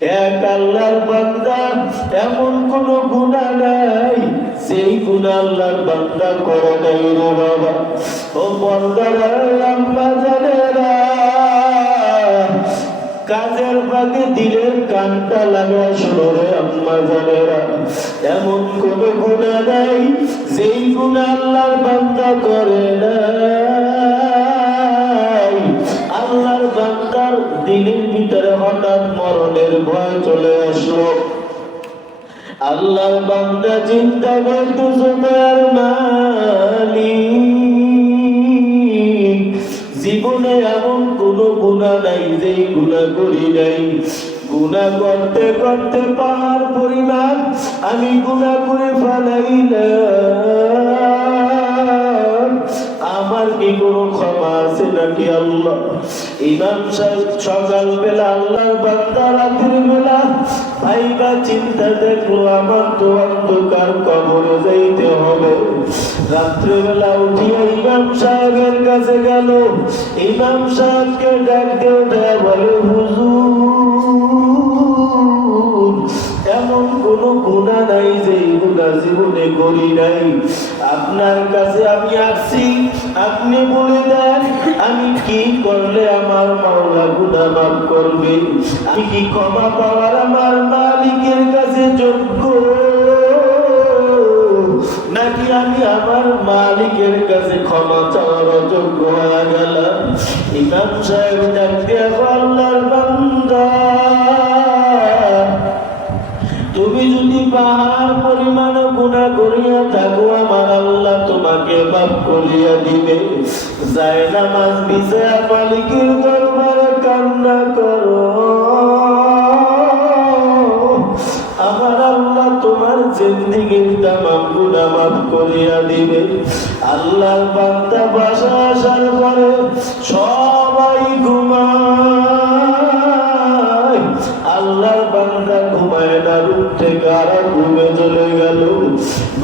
এক আল্লাহর বান্দা, এমন কোন গুণা নাই। সেই গুণা আল্লাহর বান্দা করে নাই রে বাবা। ও বন্দারা আম্মা জানেরা কাজের বাগে দিলের কানটা লাগা শোরে আম্মা জানেরা এমন কোন গুণা নাই, যেই গুণা আল্লাহর বান্দা করে আল্লাহর বান্দা চিন্তা করতো তোমার মালি জীবনে এমন কোন গুণা নাই যে গুণা করি নাই। গুণা করতে করতে পাহাড় পরিমাণ আমি গুণা করে ফেলাইলাম। আমার কি কোনো ক্ষমা আছে নাকি আল্লাহ? ইমাম সাহেব সকাল বেলা আল্লাহর বান্দা, রাতের বেলা ভাইবা চিন্তা দেখল, আমার তো অন্ধকার কবরে যাইতে হবে। রাত্রেবেলা উঠিয়া ইমাম সাহেবের কাছে গেল। ইমাম সাহেবকে ডাক দেয়া বলে, হুজুর, এমন কোন গুণা নাই যে গুণা জীবনে করি নাই। আপনার কাছে আমি আসছি আপনি বলে দেন, আমি কি করলে আমার মাওলা গুণা মাফ করবে? আমি কি ক্ষমা পাওয়ার আমার মালিকের কাছে যোগ্য? নাকি আমি আমার মালিকের কাছে ক্ষমা চাওয়ার অযোগ্য হয়ে গেলাম? ইমাম সাহেব ডাক দিয়া আল্লাহর বান্দা, তুমি যদি পাহাড় পরিমাণ গুণা করিয়া থাকো মাফ করিয়া দিবে। যায় নামাজ বিজয়া মালিকের দরবারে কান্না করো। আমার আল্লাহ তোমার জিন্দিগির তামাম গুণা মাফ করিয়া দিবে। আল্লাহ বান্দা বাসা আসার পরে সবাই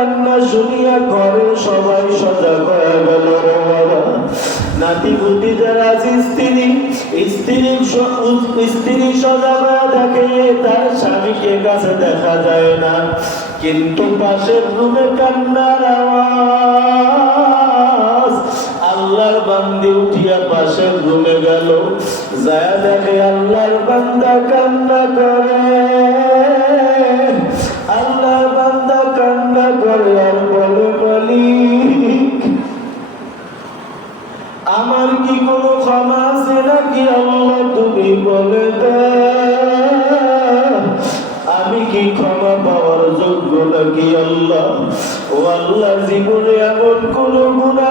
কান্না শুনিয়া ঘরে সবাই সজাগ হয়ে গেল নাতি যারা স্ত্রী স্ত্রী স্ত্রী হয়ে দেখে তার স্বামীকে কাছে দেখা যায় না। কিন্তু পাশের রুমে কান্নার আওয়াজ, আল্লাহর বান্দি উঠিয়া পাশের রুমে গেল। যায় দেখে আল্লাহর বান্দা কান্না করে। নাকি আল্লাহ তুমি বলে আমি কি ক্ষমা পাওয়ার যোগ্য নাকি আল্লাহ? ও আল্লাহ, জীবনে এমন কোন গুণা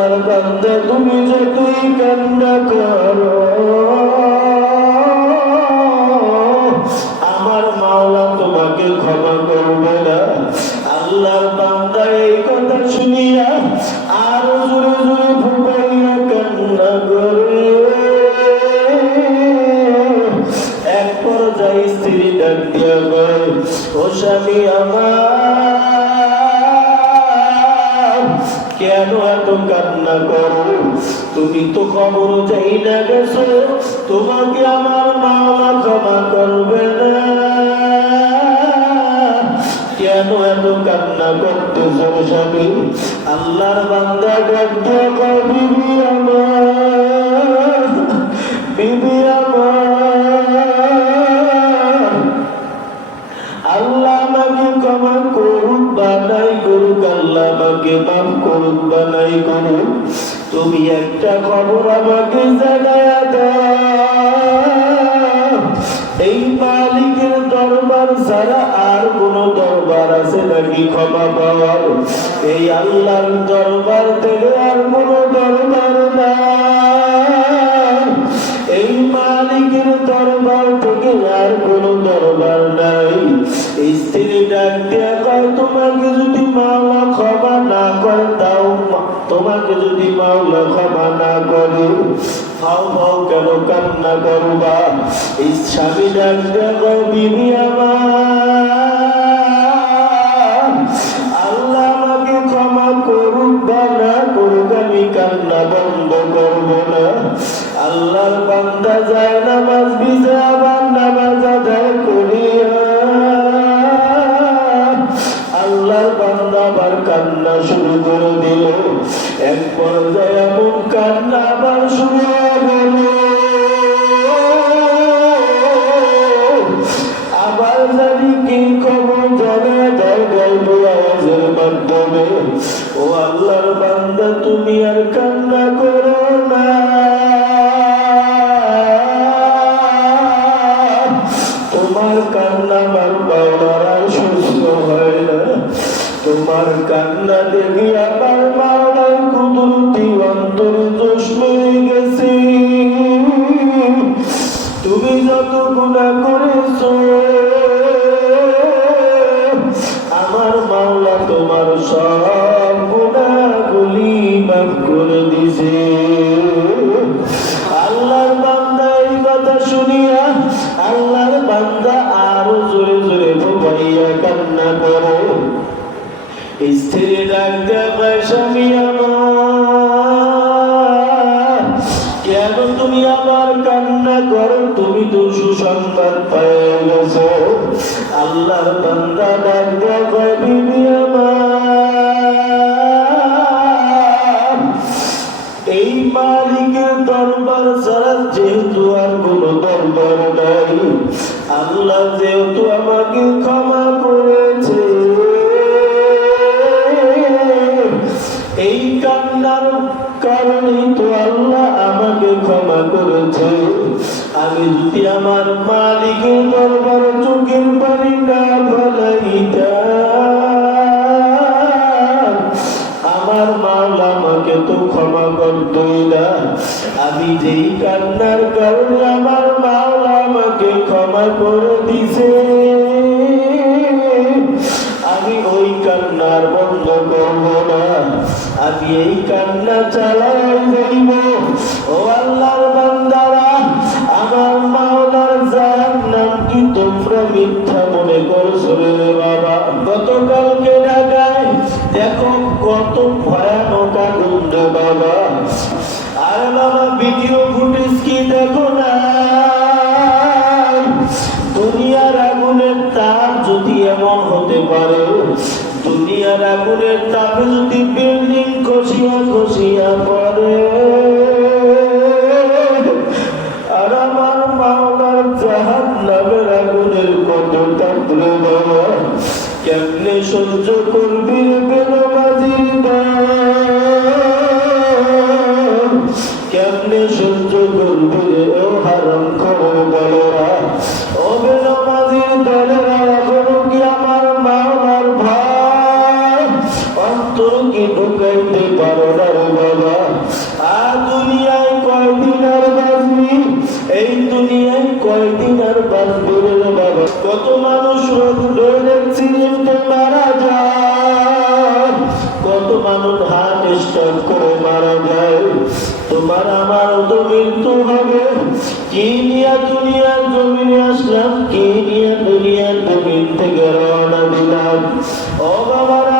আল্লাহর বান্দা তুমি যতই কান্না করো। তুমি তো খবর যাই না গেছো, তোমাকে আমার মাওলা ক্ষমা করবে না। কেন এত কান্না করতেছো স্বামী? আল্লাহর বান্দা ডাক দিয়া কয় বিবি আমার বিবি আমার। আল্লাহ করুক বা নাই করুক, আল্লাহ আমাকে মাফ করুন বা নাই করুন তুমি একটা খবর আমাকে জানা এই মালিকের দরবার ছাড়া আর কোন দরবার আছে নাকি ক্ষমা পাওয়ার এই আল্লাহর দরবার থেকে কেন কান্না করবা। এই স্বামী আমার। আল্লাহ আমাকে ক্ষমা করুক বা না করুক, আমি কান্না বন্ধ করব না। আল্লাহর বান্দা যায় নামাজ বিজা আবার নামাজ আদায় করিয়া। আল্লাহর বান্দা আবার কান্না শুরু করে দিল। এক পর্যায়ে মাধ্যমে ও আল্লাহর বান্দা তুমি আর কান্না করো আল্লাহর বান্দা বিবি আমার। এই মালিকের দরবার ছাড়া যেহেতু আর কোন দরবার নাই, আল্লাহ যেহেতু আমাকে ক্ষমা করেছে। এই কান্নার কারণে তো আল্লাহ আমাকে ক্ষমা করেছে। আমি আমার মাওলা আমাকে তো ক্ষমা করতই না। আমি যেই কান্নার কারণে আমার মাওলা আমাকে ক্ষমা করে দিছে। আমি ওই কান্নার বন্ধ করব না। আমি এই কান্না চালাই যাইব। পারে দুনিয়ার আগুনের তাপে যদি বিল্ডিং খসিয়া খসিয়া পড়ে আর আমার মাওলার জাহান নামের আগুনের কত বাবা কেমনে সহ্য করবি রে বেনমাজির দল? কেমনে সহ্য করবি ও হারাম ঢুকাইতে পারো না বাবা। আর দুনিয়ায় কয়দিন আর বাঁচবি? এই দুনিয়ায় কয়দিন আর বাঁচবি রে বাবা? কত মানুষ রোগ অ্যাক্সিডেন্টে মারা যায়। কত মানুষ হার্ট স্ট্রোক করে মারা যায়। তোমার আমার তো মৃত্যু হবে। কি নিয়ে দুনিয়ার জমিনে আসলাম? কি নিয়ে দুনিয়ার জমিন থেকে রওনা দিলাম? ও বাবারা